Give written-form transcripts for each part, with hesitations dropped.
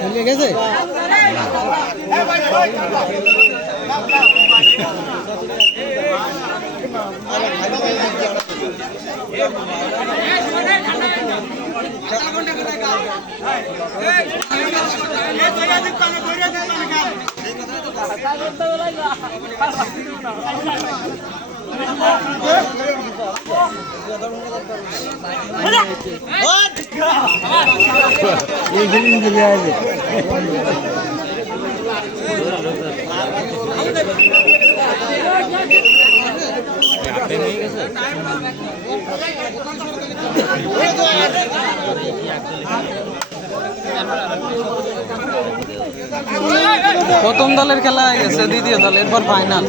চলে গেছে প্রথম দলের খেলা হয়ে গেছে, দ্বিতীয় দল, এরপর ফাইনাল।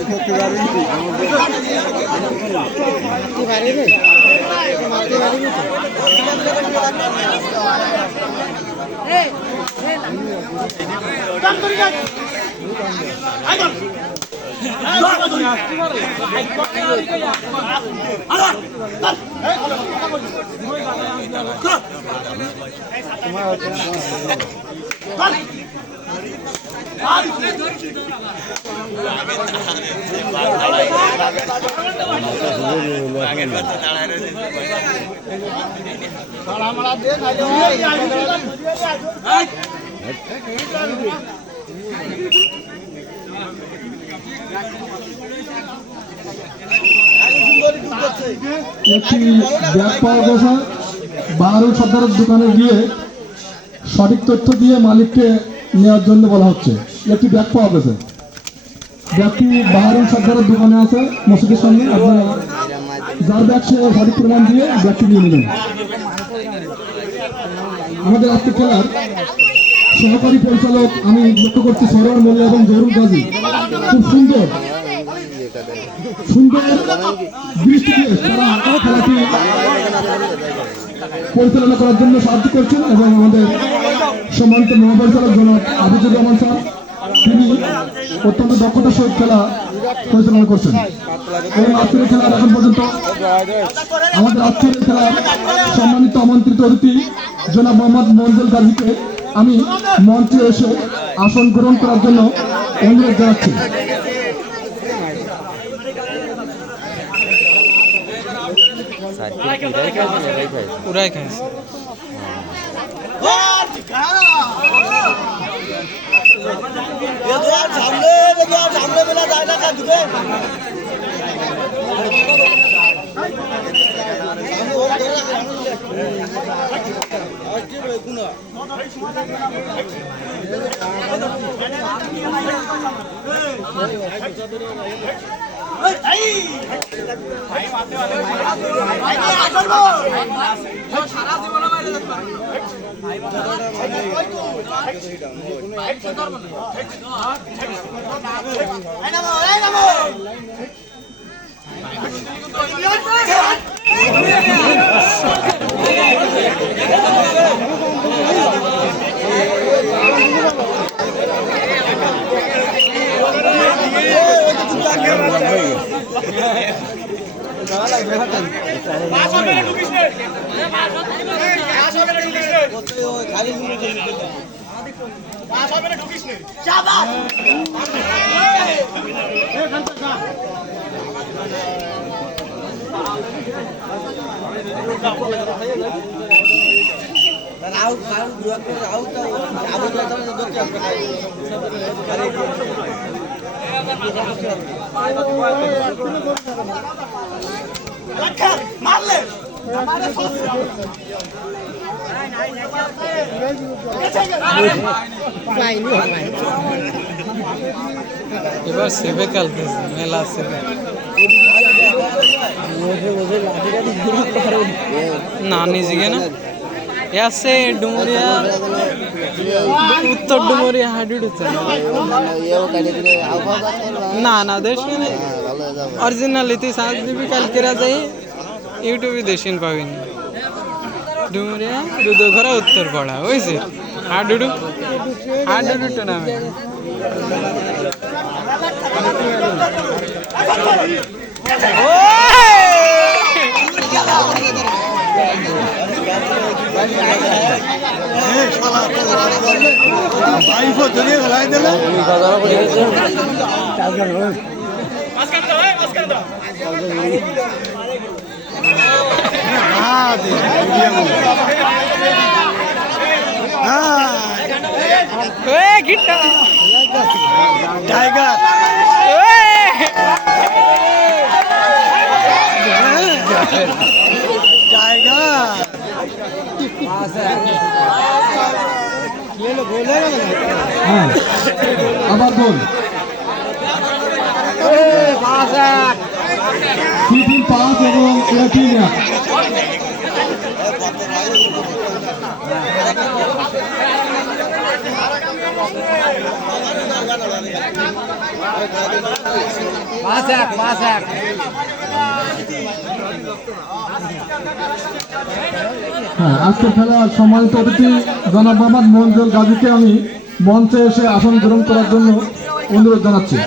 একটি ব্যাগ পাওয়া গেছে। বাহারুল সর্দারের দোকানে গিয়ে সঠিক তথ্য দিয়ে মালিককে নেওয়ার জন্য বলা হচ্ছে। একটি ব্যাগ পাওয়া গেছে, ব্যাগটি বাহারুল সর্দারের দোকানে আছে মসজিদের সামনে। আপনারা যার ব্যাগ সে সঠিক প্রমাণ দিয়ে ব্যাগটি নিয়ে নেবেন। আমাদের আজকে খেলার সহকারী পরিচালক আমি লক্ষ্য করছি সরোয়ার মোল্লা এবং জহুরুল গাজী খুব সুন্দর দৃষ্টি দিয়ে তারা খেলাটি পরিচালনা করার জন্য সাহায্য করছেন। এবং আমাদের সম্মানিত মহাপরিচালক জনাব আবিদুর রহমান স্যার, তিনি অত্যন্ত দক্ষতার সহিত খেলা পরিচালনা করছেন। এবং আজকের খেলার এখন পর্যন্ত আমাদের আজকের খেলার সম্মানিত আমন্ত্রিত অতিথি জনাব মোহাম্মদ মঞ্জুল গাজীকে আমি মঞ্চে এসে আসন গ্রহণ করার জন্য অনুরোধ জানাচ্ছি। পুরাই খাইছে। এবার সেভে খেলতেছে মেলা সেভে না নিজেকে না আছে ডুমুরিয়া উত্তর ডুমুরিয়া হাইডুড হচ্ছে না না দেশ অরিজিনালি তুই সাত দিবি কালকেরা যাই ইউটিউবে দেশিন পাবিনি ডুমুরিয়া রুদঘরা উত্তর পাড়া বুঝছি হাডুডু হাডুডু টুর্নামেন্ট টাইগার আবার গোল টিম 5 এবং এরা 3 আজকের খেলার সম্মানিত অতিথি জনাব মোহাম্মদ মঞ্জুর গাজীকে আমি মঞ্চে এসে আসন গ্রহণ করার জন্য অনুরোধ জানাচ্ছি।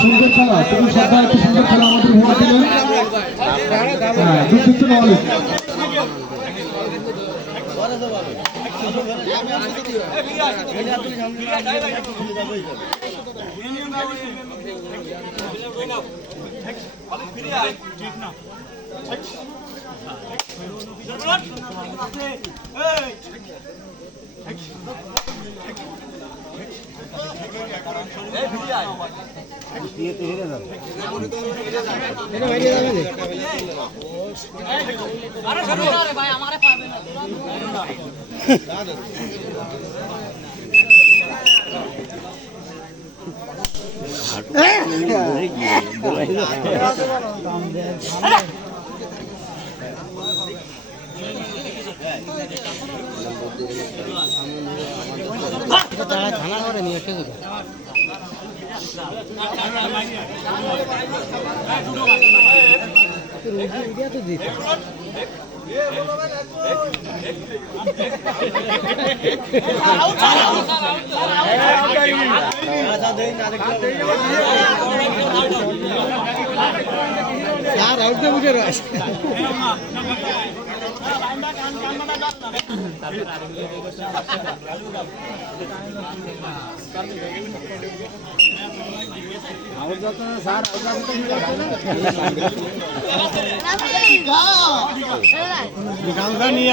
সুন্দর খেলা, তুমি সবাই একটু সুন্দর খেলা আমাদের উপহার দিলেন। দুঃখিত নয় থানা করে নিয়ে এসে বুঝে রয়েছে নিয়ে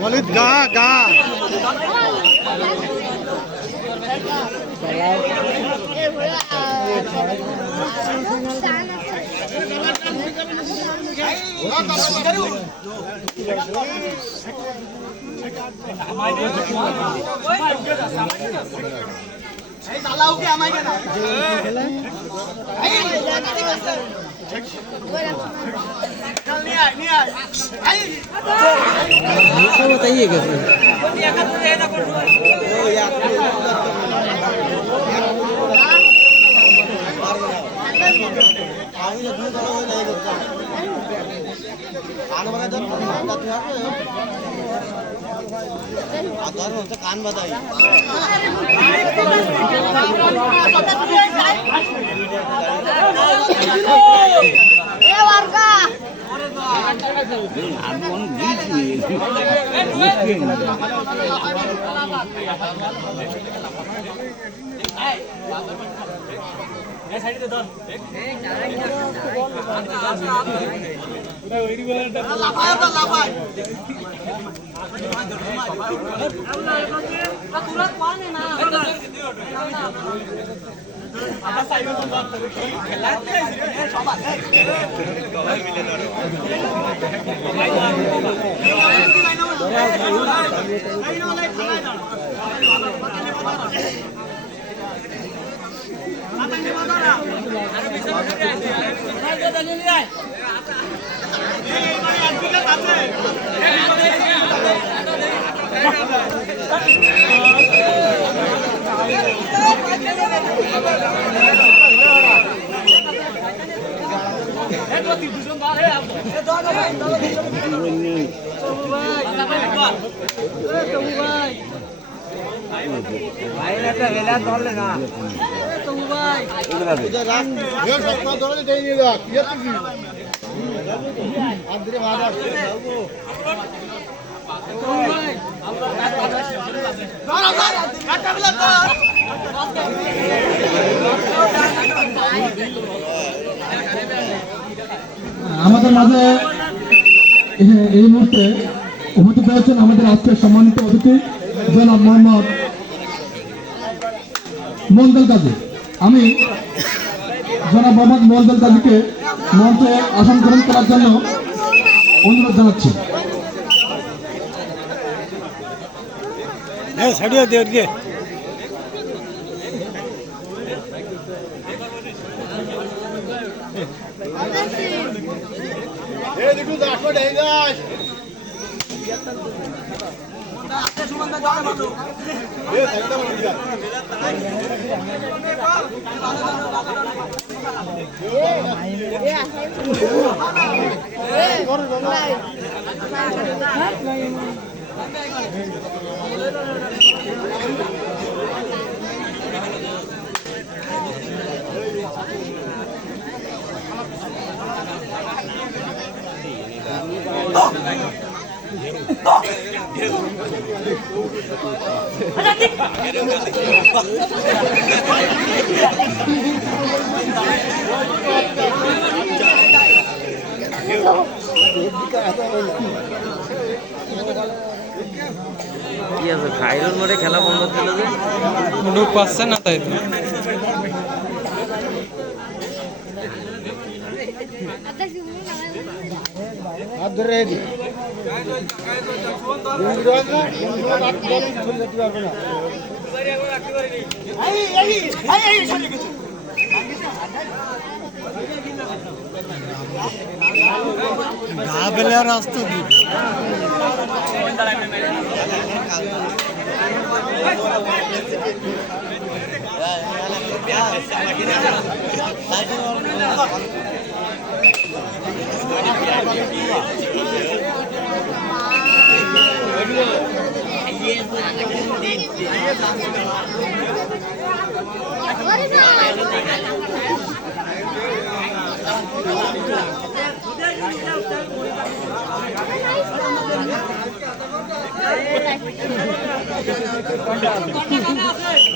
Walid ga ga बताइए कैसे कान बताइए আমাদের মাঝে এই মুহূর্তে উপস্থিত হয়েছেন আমাদের আজকের সম্মানিত অতিথি জনাব মোহাম্মদ মোন্দল কাজী। আমি জনাব মোহাম্মদ মোন্দল কাজীকে মঞ্চে আসন গ্রহণ করার জন্য অনুরোধ জানাচ্ছি। খাইরুল মোড়ে খেলা বন্ধ ছিল যে লোক পাচ্ছে না তাই তো হাত ধরে গা বেলে আর আসতো কি Thank you.